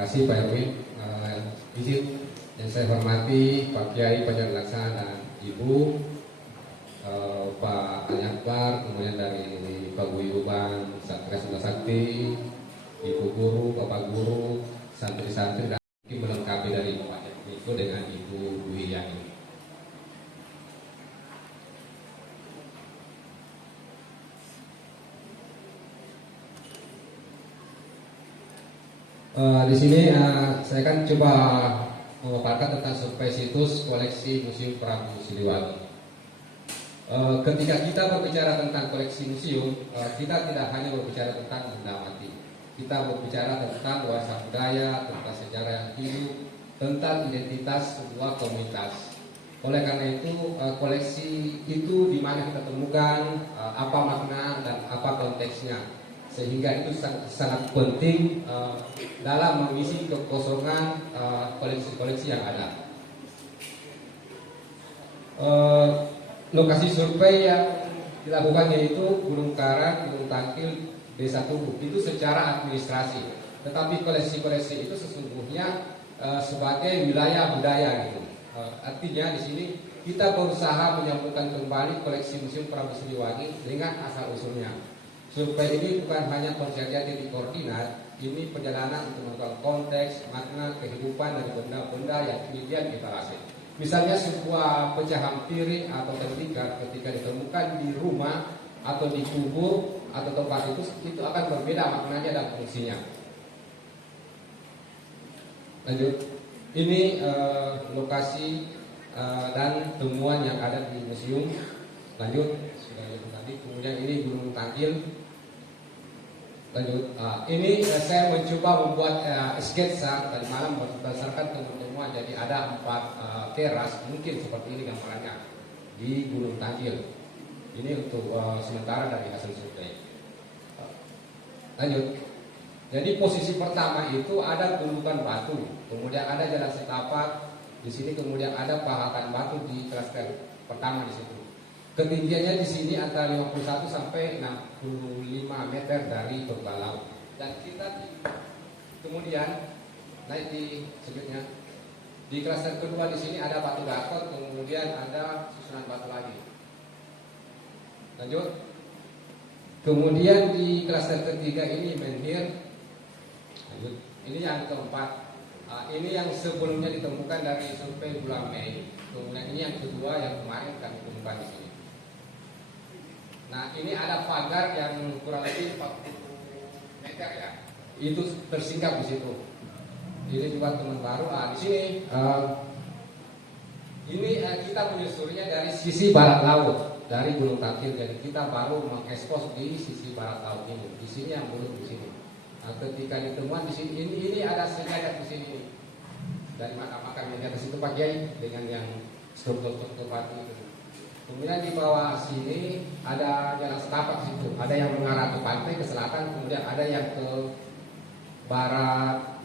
kasih Pak Erwin. Izin yang saya hormati Pak Kiai Panjang Laksana dan Ibu, Pak Anyakbar, kemudian dari Pak Guyuban, Satgas Sunda Sakti, Ibu Guru, Bapak Guru, santri-santri, dan melengkapi dari Pak itu dengan Ibu Dwi Yani. Di sini saya akan coba memaparkan tentang survei situs koleksi Museum Prabu Siliwangi. Ketika kita berbicara tentang koleksi museum, kita tidak hanya berbicara tentang benda mati. Kita berbicara tentang warisan budaya, tentang sejarah yang hidup, tentang identitas sebuah komunitas. Oleh karena itu, koleksi itu di mana kita temukan, apa makna dan apa konteksnya. Sehingga itu sangat penting dalam mengisi kekosongan koleksi-koleksi yang ada. Lokasi survei yang dilakukan yaitu Gunung Karang, Gunung Tangkil, Desa Tugu. Itu secara administrasi. Tetapi koleksi-koleksi itu sesungguhnya sebagai wilayah budaya gitu. Artinya di sini kita berusaha menyambungkan kembali koleksi Museum Prabu Siliwangi dengan asal usulnya. Survei ini bukan hanya pencarian titik koordinat, ini perjalanan untuk mengetahui konteks, makna, kehidupan dari benda-benda yang kemudian dievaluasi. Misalnya sebuah pecahan piring atau tembikar ketika ditemukan di rumah atau di kubur atau tempat itu akan berbeda maknanya dan fungsinya. Lanjut, ini lokasi dan temuan yang ada di museum. Lanjut, sudah lihat tadi. Kemudian ini Gunung Tangkil. Lanjut, ini saya mencoba membuat sketsa tadi malam berdasarkan temuan. Jadi ada 4 teras, mungkin seperti ini gambarannya di Gunung Tangkil. Ini untuk sementara dari hasil survei. Lanjut, jadi posisi pertama itu ada gundukan batu, kemudian ada jalan setapak di sini, kemudian ada pahatan batu di klaster pertama di situ. Ketinggiannya di sini antara 51 sampai 65 meter dari permukaan laut. Dan kita kemudian naik di selanjutnya. Di klaster kedua di sini ada batu datar, kemudian ada susunan batu lagi. Lanjut. Kemudian di klaster ketiga ini menhir. Lanjut. Ini yang keempat. Ini yang sebelumnya ditemukan dari survei bulan Mei. Kemudian ini yang kedua yang kemarin kami temukan di sini. Nah, ini ada pagar yang kurang lebih 40 meter ya. Itu tersingkap di situ. Ini juga teman baru. Di sini ini kita menyusurinya dari sisi barat laut dari Gunung Tangkil. Jadi kita baru mengekspos di sisi barat laut ini. Di sini yang belum di sini. Nah, ketika ditemuan di sini, ini ada sejajar di sini dari makam-makam yang di atas itu Pak Kiai dengan yang struktur-struktur batu itu. Kemudian di bawah sini ada jalan setapak situ, ada yang mengarah ke pantai ke selatan, kemudian ada yang ke barat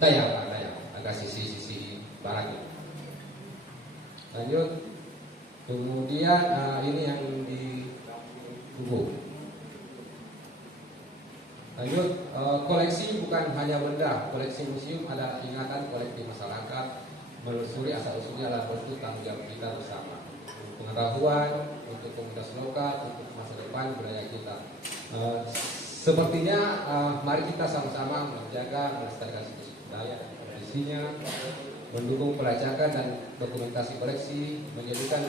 daya, agak sisi barat. Lanjut, kemudian ini yang di Tugu. Lanjut, koleksi bukan hanya benda, koleksi museum adalah ingatan kolektif masyarakat, menelusuri asal usulnya adalah bentuk tanggung jawab kita bersama. Pengetahuan untuk komunitas lokal, untuk masa depan budaya kita. Sepertinya mari kita sama-sama menjaga, melestarikan situs budaya dan tradisinya, mendukung pelacakan dan dokumentasi koleksi, menjadikan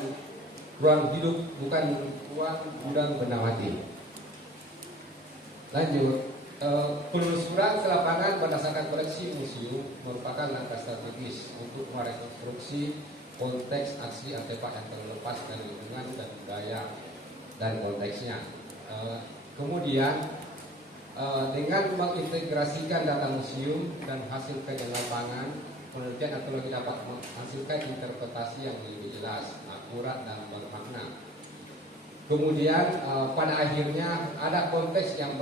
ruang hidup bukan ruang gudang benda mati. Lanjut, penelusuran ke lapangan berdasarkan koleksi museum merupakan langkah strategis untuk merekonstruksi konteks aksi artefak yang terlepas dari lingkungan dan budaya dan konteksnya. Kemudian dengan mengintegrasikan data museum dan hasil kajian lapangan, penelitian arkeologi dapat menghasilkan interpretasi yang lebih jelas, akurat dan bermakna. Kemudian pada akhirnya ada konteks yang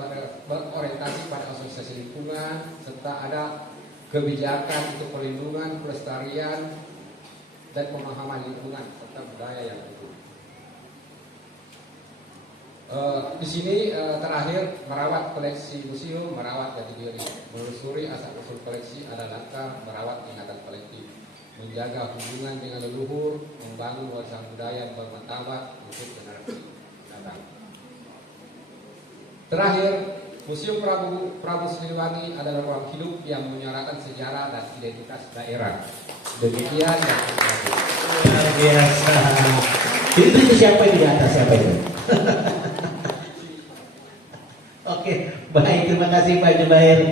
berorientasi pada asosiasi lingkungan serta ada kebijakan untuk perlindungan, pelestarian dan pemahaman lingkungan serta budaya yang utuh. Di sini terakhir merawat koleksi museum, merawat jati diri, menelusuri asal-usul koleksi ada langkah merawat ingatan kolektif, menjaga hubungan dengan leluhur, membangun warisan budaya yang bermartabat untuk generasi mendatang. Terakhir, Museum Prabu Siliwangi adalah ruang hidup yang menyuarakan sejarah dan identitas daerah. Demikian dan terima kasih. Luar biasa. Itu siapa yang di atas, siapa itu? Oke, baik, terima kasih Pak Jubair.